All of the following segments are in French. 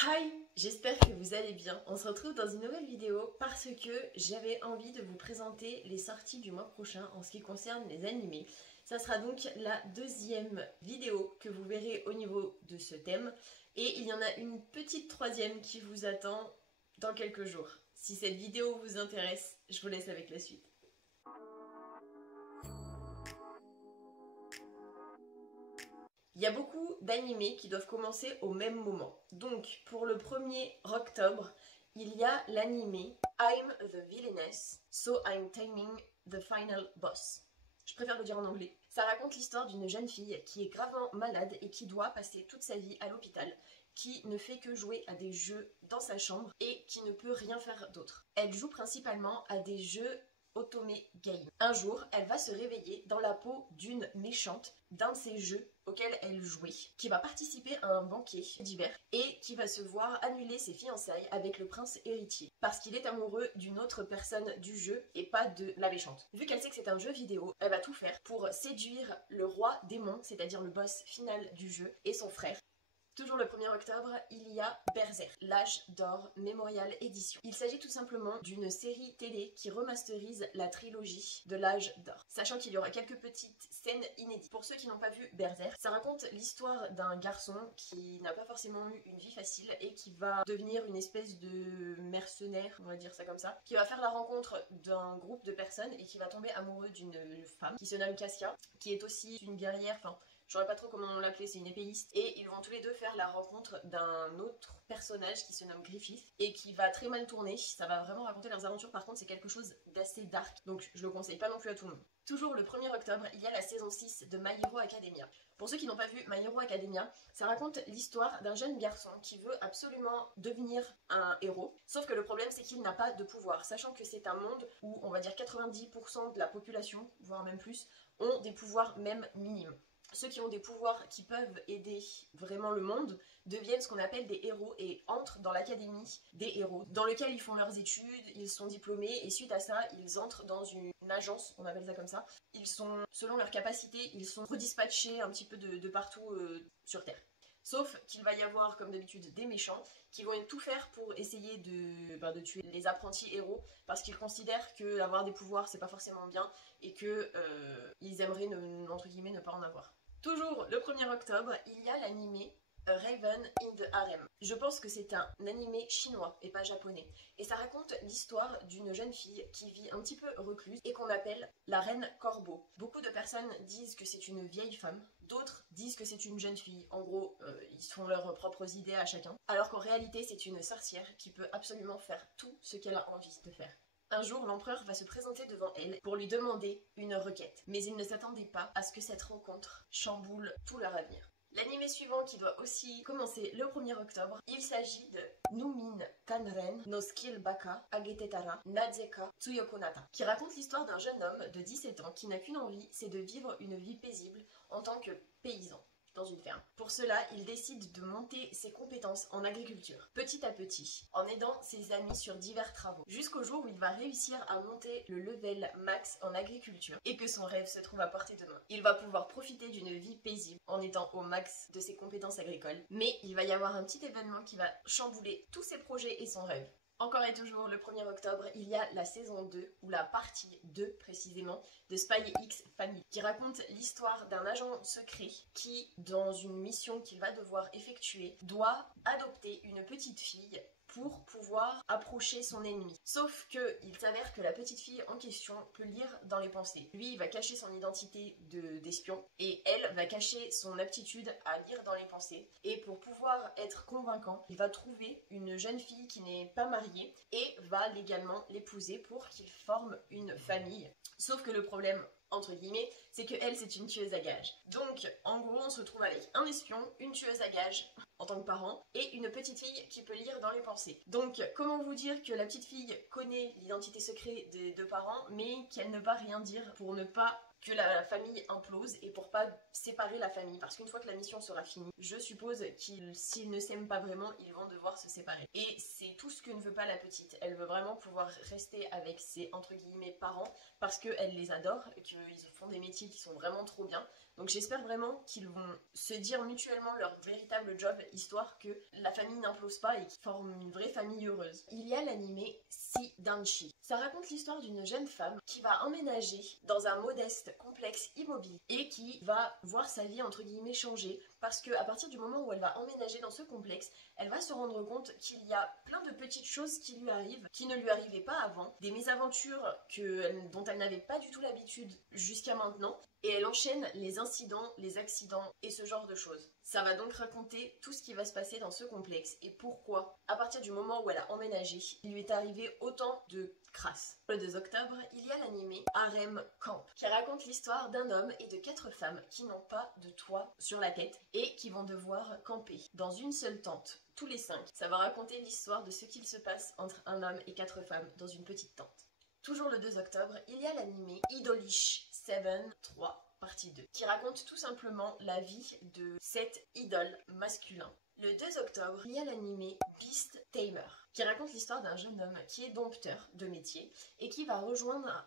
Hi, j'espère que vous allez bien. On se retrouve dans une nouvelle vidéo parce que j'avais envie de vous présenter les sorties du mois prochain en ce qui concerne les animés. Ça sera donc la deuxième vidéo que vous verrez au niveau de ce thème et il y en a une petite troisième qui vous attend dans quelques jours. Si cette vidéo vous intéresse, je vous laisse avec la suite. Il y a beaucoup d'animés qui doivent commencer au même moment. Donc, pour le 1er octobre, il y a l'animé I'm the Villainess, so I'm taming the final boss. Je préfère le dire en anglais. Ça raconte l'histoire d'une jeune fille qui est gravement malade et qui doit passer toute sa vie à l'hôpital, qui ne fait que jouer à des jeux dans sa chambre et qui ne peut rien faire d'autre. Elle joue principalement à des jeux Otome Game. Un jour, elle va se réveiller dans la peau d'une méchante d'un de ces jeux auxquels elle jouait, qui va participer à un banquet d'hiver et qui va se voir annuler ses fiançailles avec le prince héritier parce qu'il est amoureux d'une autre personne du jeu et pas de la méchante. Vu qu'elle sait que c'est un jeu vidéo, elle va tout faire pour séduire le roi démon, c'est-à-dire le boss final du jeu, et son frère. Toujours le 1er octobre, il y a Berserk, l'âge d'or Memorial Edition. Il s'agit tout simplement d'une série télé qui remasterise la trilogie de l'âge d'or, sachant qu'il y aura quelques petites scènes inédites. Pour ceux qui n'ont pas vu Berserk, ça raconte l'histoire d'un garçon qui n'a pas forcément eu une vie facile et qui va devenir une espèce de mercenaire, on va dire ça comme ça, qui va faire la rencontre d'un groupe de personnes et qui va tomber amoureux d'une femme qui se nomme Cassia, qui est aussi une guerrière, enfin je saurais pas trop comment l'appeler, c'est une épéiste. Et ils vont tous les deux faire la rencontre d'un autre personnage qui se nomme Griffith et qui va très mal tourner. Ça va vraiment raconter leurs aventures, par contre c'est quelque chose d'assez dark, donc je le conseille pas non plus à tout le monde. Toujours le 1er octobre, il y a la saison 6 de My Hero Academia. Pour ceux qui n'ont pas vu My Hero Academia, ça raconte l'histoire d'un jeune garçon qui veut absolument devenir un héros, sauf que le problème c'est qu'il n'a pas de pouvoir, sachant que c'est un monde où on va dire 90% de la population, voire même plus, ont des pouvoirs même minimes. Ceux qui ont des pouvoirs qui peuvent aider vraiment le monde deviennent ce qu'on appelle des héros et entrent dans l'académie des héros, dans lequel ils font leurs études, ils sont diplômés et suite à ça, ils entrent dans une agence, on appelle ça comme ça. Ils sont, selon leurs capacités, ils sont redispatchés un petit peu de partout sur Terre. Sauf qu'il va y avoir, comme d'habitude, des méchants qui vont tout faire pour essayer de tuer les apprentis héros parce qu'ils considèrent que avoir des pouvoirs, c'est pas forcément bien et que ils aimeraient, entre guillemets, ne pas en avoir. Toujours le 1er octobre, il y a l'animé Raven in the Harem. Je pense que c'est un animé chinois et pas japonais. Et ça raconte l'histoire d'une jeune fille qui vit un petit peu recluse et qu'on appelle la reine Corbeau. Beaucoup de personnes disent que c'est une vieille femme, d'autres disent que c'est une jeune fille. En gros, ils se font leurs propres idées à chacun. Alors qu'en réalité, c'est une sorcière qui peut absolument faire tout ce qu'elle a envie de faire. Un jour, l'empereur va se présenter devant elle pour lui demander une requête. Mais il ne s'attendait pas à ce que cette rencontre chamboule tout leur avenir. L'anime suivant qui doit aussi commencer le 1er octobre, il s'agit de Numin Kanren no Skill Baka Agetetara Nadzeka Tsuyokonata, qui raconte l'histoire d'un jeune homme de 17 ans qui n'a qu'une envie, c'est de vivre une vie paisible en tant que paysan dans une ferme. Pour cela, il décide de monter ses compétences en agriculture, petit à petit, en aidant ses amis sur divers travaux, jusqu'au jour où il va réussir à monter le level max en agriculture et que son rêve se trouve à portée de main. Il va pouvoir profiter d'une vie paisible en étant au max de ses compétences agricoles, mais il va y avoir un petit événement qui va chambouler tous ses projets et son rêve. Encore et toujours, le 1er octobre, il y a la saison 2, ou la partie 2 précisément, de Spy X Family, qui raconte l'histoire d'un agent secret qui, dans une mission qu'il va devoir effectuer, doit adopter une petite fille pour pouvoir approcher son ennemi. Sauf que il s'avère que la petite fille en question peut lire dans les pensées. Lui, il va cacher son identité d'espion et elle va cacher son aptitude à lire dans les pensées. Et pour pouvoir être convaincant, il va trouver une jeune fille qui n'est pas mariée et va légalement l'épouser pour qu'ils forment une famille. Sauf que le problème, entre guillemets, c'est que elle, c'est une tueuse à gages. Donc, en gros, on se retrouve avec un espion, une tueuse à gages en tant que parent, et une petite fille qui peut lire dans les pensées. Donc, comment vous dire que la petite fille connaît l'identité secrète des deux parents, mais qu'elle ne va rien dire pour ne pas que la famille implose et pour pas séparer la famille, parce qu'une fois que la mission sera finie, je suppose qu'ils, s'ils ne s'aiment pas vraiment, ils vont devoir se séparer. Et c'est tout ce que ne veut pas la petite. Elle veut vraiment pouvoir rester avec ses, entre guillemets, parents, parce qu'elle les adore, qu'ils font des métiers qui sont vraiment trop bien. Donc j'espère vraiment qu'ils vont se dire mutuellement leur véritable job, histoire que la famille n'implose pas et qu'ils forment une vraie famille heureuse. Il y a l'animé Si Danshi. Ça raconte l'histoire d'une jeune femme qui va emménager dans un modeste complexe immobilier et qui va voir sa vie entre guillemets changer, parce qu'à partir du moment où elle va emménager dans ce complexe, elle va se rendre compte qu'il y a plein de petites choses qui lui arrivent, qui ne lui arrivaient pas avant, des mésaventures dont elle n'avait pas du tout l'habitude jusqu'à maintenant, et elle enchaîne les incidents, les accidents et ce genre de choses. Ça va donc raconter tout ce qui va se passer dans ce complexe et pourquoi, à partir du moment où elle a emménagé, il lui est arrivé autant de crasse. Le 2 octobre, il y a l'animé Harem Camp, qui raconte l'histoire d'un homme et de 4 femmes qui n'ont pas de toit sur la tête et qui vont devoir camper dans une seule tente, tous les 5. Ça va raconter l'histoire de ce qu'il se passe entre un homme et 4 femmes dans une petite tente. Toujours le 2 octobre, il y a l'animé Idolish 7-3 partie 2, qui raconte tout simplement la vie de 7 idoles masculins. Le 2 octobre, il y a l'animé Beast Tamer, qui raconte l'histoire d'un jeune homme qui est dompteur de métier et qui va rejoindre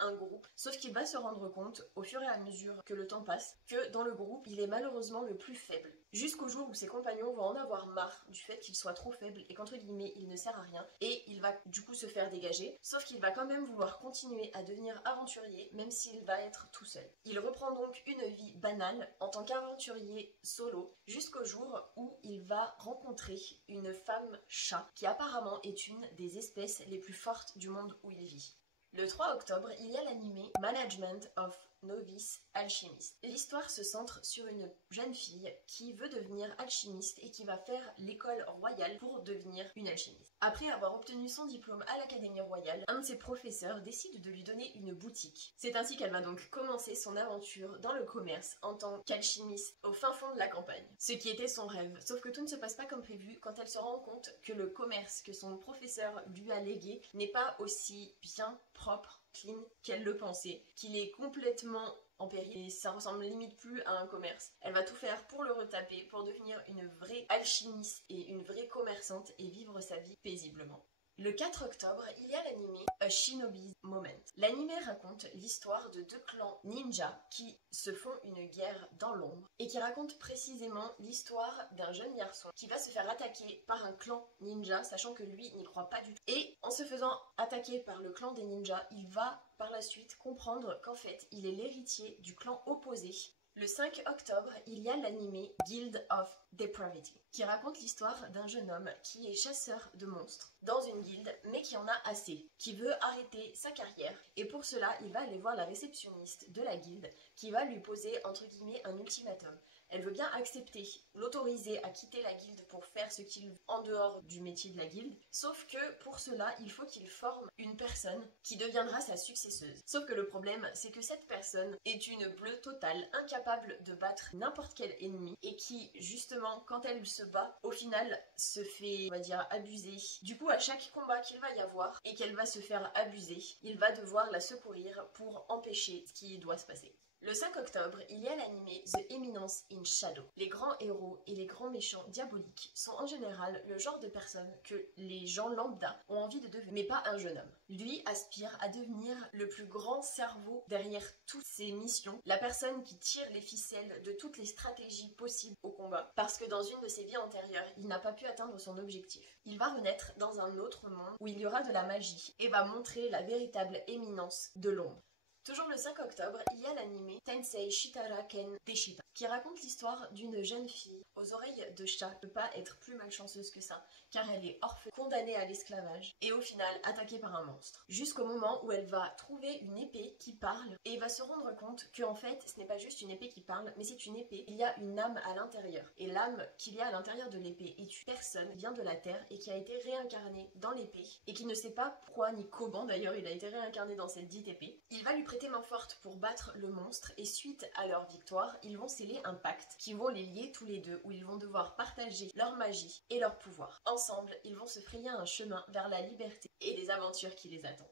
un groupe, sauf qu'il va se rendre compte au fur et à mesure que le temps passe que dans le groupe il est malheureusement le plus faible, jusqu'au jour où ses compagnons vont en avoir marre du fait qu'il soit trop faible et qu'entre guillemets il ne sert à rien, et il va du coup se faire dégager, sauf qu'il va quand même vouloir continuer à devenir aventurier même s'il va être tout seul. Il reprend donc une vie banale en tant qu'aventurier solo jusqu'au jour où il va rencontrer une femme chat qui apparemment est une des espèces les plus fortes du monde où il vit. Le 3 octobre, il y a l'animé Management of Novice Alchemist. L'histoire se centre sur une jeune fille qui veut devenir alchimiste et qui va faire l'école royale pour devenir une alchimiste. Après avoir obtenu son diplôme à l'Académie royale, un de ses professeurs décide de lui donner une boutique. C'est ainsi qu'elle va donc commencer son aventure dans le commerce en tant qu'alchimiste au fin fond de la campagne. Ce qui était son rêve, sauf que tout ne se passe pas comme prévu quand elle se rend compte que le commerce que son professeur lui a légué n'est pas aussi bien propre, clean qu'elle le pensait, qu'il est complètement en péril et ça ressemble limite plus à un commerce. Elle va tout faire pour le retaper, pour devenir une vraie alchimiste et une vraie commerçante et vivre sa vie paisiblement. Le 4 octobre, il y a l'animé A Shinobi's Moment. L'animé raconte l'histoire de 2 clans ninja qui se font une guerre dans l'ombre et qui raconte précisément l'histoire d'un jeune garçon qui va se faire attaquer par un clan ninja, sachant que lui n'y croit pas du tout. Et en se faisant attaquer par le clan des ninjas, il va par la suite comprendre qu'en fait, il est l'héritier du clan opposé. Le 5 octobre, il y a l'animé Guild of Depravity, qui raconte l'histoire d'un jeune homme qui est chasseur de monstres dans une guilde, mais qui en a assez, qui veut arrêter sa carrière, et pour cela, il va aller voir la réceptionniste de la guilde, qui va lui poser, entre guillemets, un ultimatum. Elle veut bien accepter, l'autoriser à quitter la guilde pour faire ce qu'il veut en dehors du métier de la guilde, sauf que pour cela, il faut qu'il forme une personne qui deviendra sa successeuse. Sauf que le problème, c'est que cette personne est une bleue totale, incapable de battre n'importe quel ennemi, et qui, justement, quand elle se bat, au final, se fait, on va dire, abuser. Du coup, à chaque combat qu'il va y avoir, et qu'elle va se faire abuser, il va devoir la secourir pour empêcher ce qui doit se passer. Le 5 octobre, il y a l'animé The Eminence in Shadow. Les grands héros et les grands méchants diaboliques sont en général le genre de personnes que les gens lambda ont envie de devenir, mais pas un jeune homme. Lui aspire à devenir le plus grand cerveau derrière toutes ses missions, la personne qui tire les ficelles de toutes les stratégies possibles au combat, parce que dans une de ses vies antérieures, il n'a pas pu atteindre son objectif. Il va renaître dans un autre monde où il y aura de la magie et va montrer la véritable éminence de l'ombre. Toujours le 5 octobre, il y a l'animé Tensei Shitara Ken Deshita, qui raconte l'histoire d'une jeune fille aux oreilles de chat, ne peut pas être plus malchanceuse que ça, car elle est orpheline, condamnée à l'esclavage, et au final attaquée par un monstre. Jusqu'au moment où elle va trouver une épée qui parle, et va se rendre compte que en fait, ce n'est pas juste une épée qui parle, mais c'est une épée, il y a une âme à l'intérieur. Et l'âme qu'il y a à l'intérieur de l'épée est une personne qui vient de la terre et qui a été réincarnée dans l'épée, et qui ne sait pas pourquoi ni comment d'ailleurs il a été réincarné dans cette dite épée. Il va lui prêter main forte pour battre le monstre, et suite à leur victoire, ils vont sceller un pacte qui vont les lier tous les deux, où ils vont devoir partager leur magie et leur pouvoir. Ensemble, ils vont se frayer un chemin vers la liberté et les aventures qui les attendent.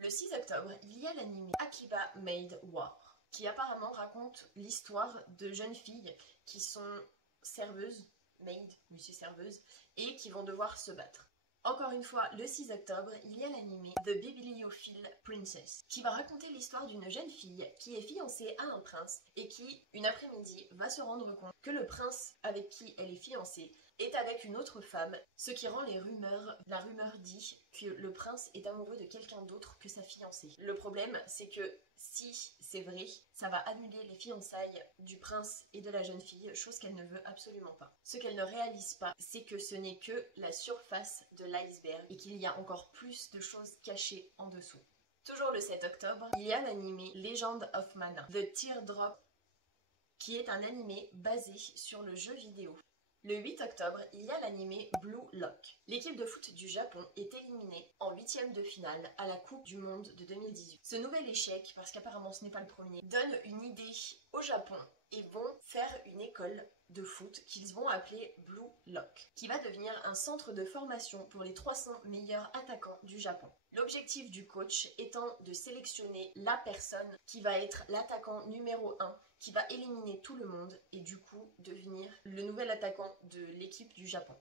Le 6 octobre, il y a l'anime Akiba Maid War, qui apparemment raconte l'histoire de jeunes filles qui sont serveuses, maid, monsieur serveuse, et qui vont devoir se battre. Encore une fois, le 6 octobre, il y a l'anime The Bibliophile Princess, qui va raconter l'histoire d'une jeune fille qui est fiancée à un prince et qui, une après-midi, va se rendre compte que le prince avec qui elle est fiancée est avec une autre femme, ce qui rend la rumeur dit que le prince est amoureux de quelqu'un d'autre que sa fiancée. Le problème, c'est que si c'est vrai, ça va annuler les fiançailles du prince et de la jeune fille, chose qu'elle ne veut absolument pas. Ce qu'elle ne réalise pas, c'est que ce n'est que la surface de l'iceberg et qu'il y a encore plus de choses cachées en dessous. Toujours le 7 octobre, il y a l'anime Legend of Mana, The Teardrop, qui est un anime basé sur le jeu vidéo. Le 8 octobre, il y a l'anime Blue Lock. L'équipe de foot du Japon est éliminée en huitième de finale à la Coupe du Monde de 2018. Ce nouvel échec, parce qu'apparemment ce n'est pas le premier, donne une idée au Japon et vont faire une école de foot qu'ils vont appeler Blue Lock, qui va devenir un centre de formation pour les 300 meilleurs attaquants du Japon. L'objectif du coach étant de sélectionner la personne qui va être l'attaquant numéro 1, qui va éliminer tout le monde et du coup devenir le nouvel attaquant de l'équipe du Japon.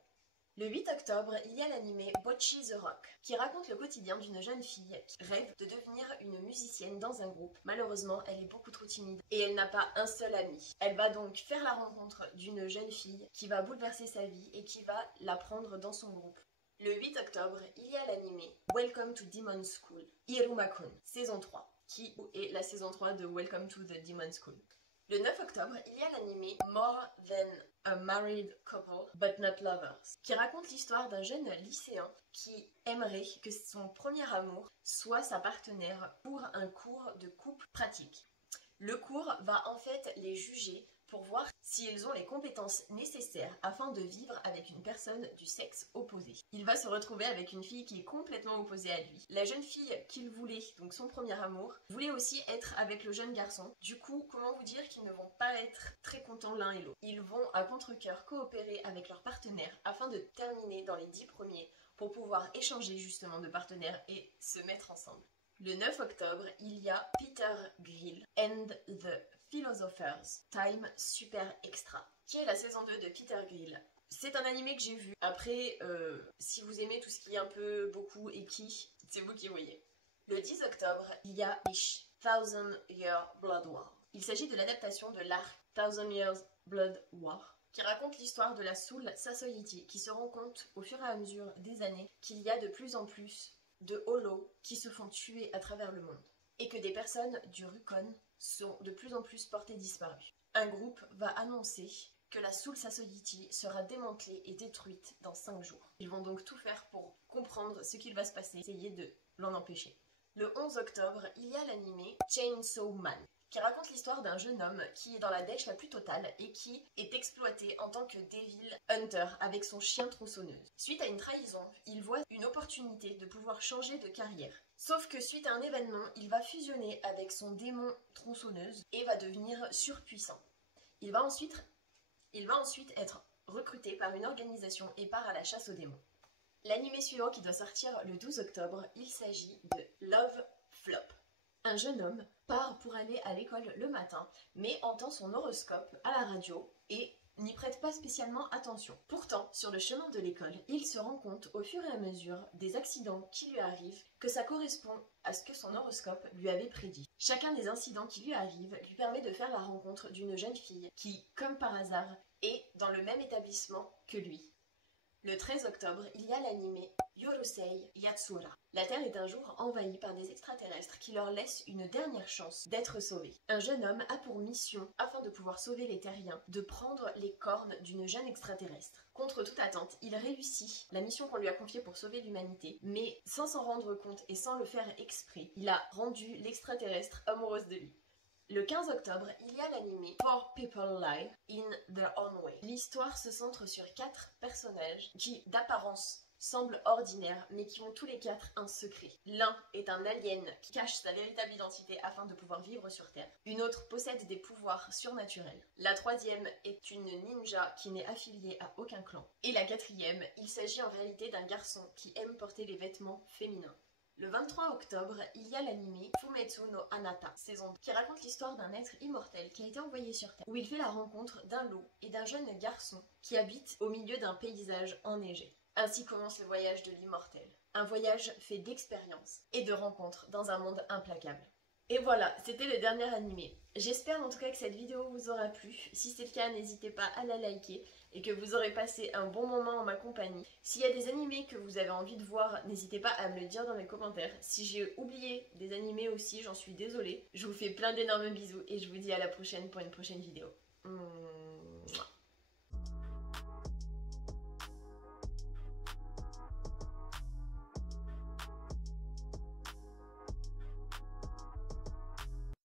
Le 8 octobre, il y a l'anime Bocchi the Rock, qui raconte le quotidien d'une jeune fille qui rêve de devenir une musicienne dans un groupe. Malheureusement, elle est beaucoup trop timide et elle n'a pas un seul ami. Elle va donc faire la rencontre d'une jeune fille qui va bouleverser sa vie et qui va la prendre dans son groupe. Le 8 octobre, il y a l'anime Welcome to Demon School, Iruma-kun, saison 3, qui est la saison 3 de Welcome to the Demon School. Le 9 octobre, il y a l'anime More Than a Married Couple But Not Lovers, qui raconte l'histoire d'un jeune lycéen qui aimerait que son premier amour soit sa partenaire pour un cours de couple pratique. Le cours va en fait les juger pour voir s'ils ont les compétences nécessaires afin de vivre avec une personne du sexe opposé. Il va se retrouver avec une fille qui est complètement opposée à lui. La jeune fille qu'il voulait, donc son premier amour, voulait aussi être avec le jeune garçon. Du coup, comment vous dire qu'ils ne vont pas être très contents l'un et l'autre. Ils vont à contre-cœur coopérer avec leur partenaire afin de terminer dans les 10 premiers pour pouvoir échanger justement de partenaires et se mettre ensemble. Le 9 octobre, il y a Peter Grill and the Philosopher's Time Super Extra, qui est la saison 2 de Peter Grill. C'est un animé que j'ai vu. Après, si vous aimez tout ce qui est un peu beaucoup et qui, c'est vous qui voyez. Le 10 octobre, il y a Ish, Thousand Year Blood War. Il s'agit de l'adaptation de l'arc Thousand Years Blood War, qui raconte l'histoire de la Soul Society, qui se rend compte au fur et à mesure des années qu'il y a de plus en plus de holos qui se font tuer à travers le monde, et que des personnes du Rukon sont de plus en plus portées disparues. Un groupe va annoncer que la Soul Society sera démantelée et détruite dans 5 jours. Ils vont donc tout faire pour comprendre ce qu'il va se passer, essayer de l'en empêcher. Le 11 octobre, il y a l'anime Chainsaw Man, qui raconte l'histoire d'un jeune homme qui est dans la dèche la plus totale et qui est exploité en tant que Devil Hunter avec son chien tronçonneuse. Suite à une trahison, il voit une opportunité de pouvoir changer de carrière. Sauf que suite à un événement, il va fusionner avec son démon tronçonneuse et va devenir surpuissant. Il va ensuite être recruté par une organisation et part à la chasse aux démons. L'anime suivant qui doit sortir le 12 octobre, il s'agit de Love Flop. Un jeune homme part pour aller à l'école le matin, mais entend son horoscope à la radio et n'y prête pas spécialement attention. Pourtant, sur le chemin de l'école, il se rend compte au fur et à mesure des accidents qui lui arrivent que ça correspond à ce que son horoscope lui avait prédit. Chacun des incidents qui lui arrivent lui permet de faire la rencontre d'une jeune fille qui, comme par hasard, est dans le même établissement que lui. Le 13 octobre, il y a l'anime Yorosei Yatsura. La Terre est un jour envahie par des extraterrestres qui leur laissent une dernière chance d'être sauvés. Un jeune homme a pour mission, afin de pouvoir sauver les terriens, de prendre les cornes d'une jeune extraterrestre. Contre toute attente, il réussit la mission qu'on lui a confiée pour sauver l'humanité, mais sans s'en rendre compte et sans le faire exprès, il a rendu l'extraterrestre amoureuse de lui. Le 15 octobre, il y a l'anime Four People Lie in Their Own Way. L'histoire se centre sur 4 personnages qui, d'apparence, semblent ordinaires, mais qui ont tous les 4 un secret. L'un est un alien qui cache sa véritable identité afin de pouvoir vivre sur Terre. Une autre possède des pouvoirs surnaturels. La troisième est une ninja qui n'est affiliée à aucun clan. Et la quatrième, il s'agit en réalité d'un garçon qui aime porter les vêtements féminins. Le 23 octobre, il y a l'anime Fumetsu no Anata, saison 2, qui raconte l'histoire d'un être immortel qui a été envoyé sur Terre, où il fait la rencontre d'un loup et d'un jeune garçon qui habite au milieu d'un paysage enneigé. Ainsi commence le voyage de l'immortel. Un voyage fait d'expériences et de rencontres dans un monde implacable. Et voilà, c'était le dernier animé. J'espère en tout cas que cette vidéo vous aura plu. Si c'est le cas, n'hésitez pas à la liker et que vous aurez passé un bon moment en ma compagnie. S'il y a des animés que vous avez envie de voir, n'hésitez pas à me le dire dans les commentaires. Si j'ai oublié des animés aussi, j'en suis désolée. Je vous fais plein d'énormes bisous et je vous dis à la prochaine pour une prochaine vidéo.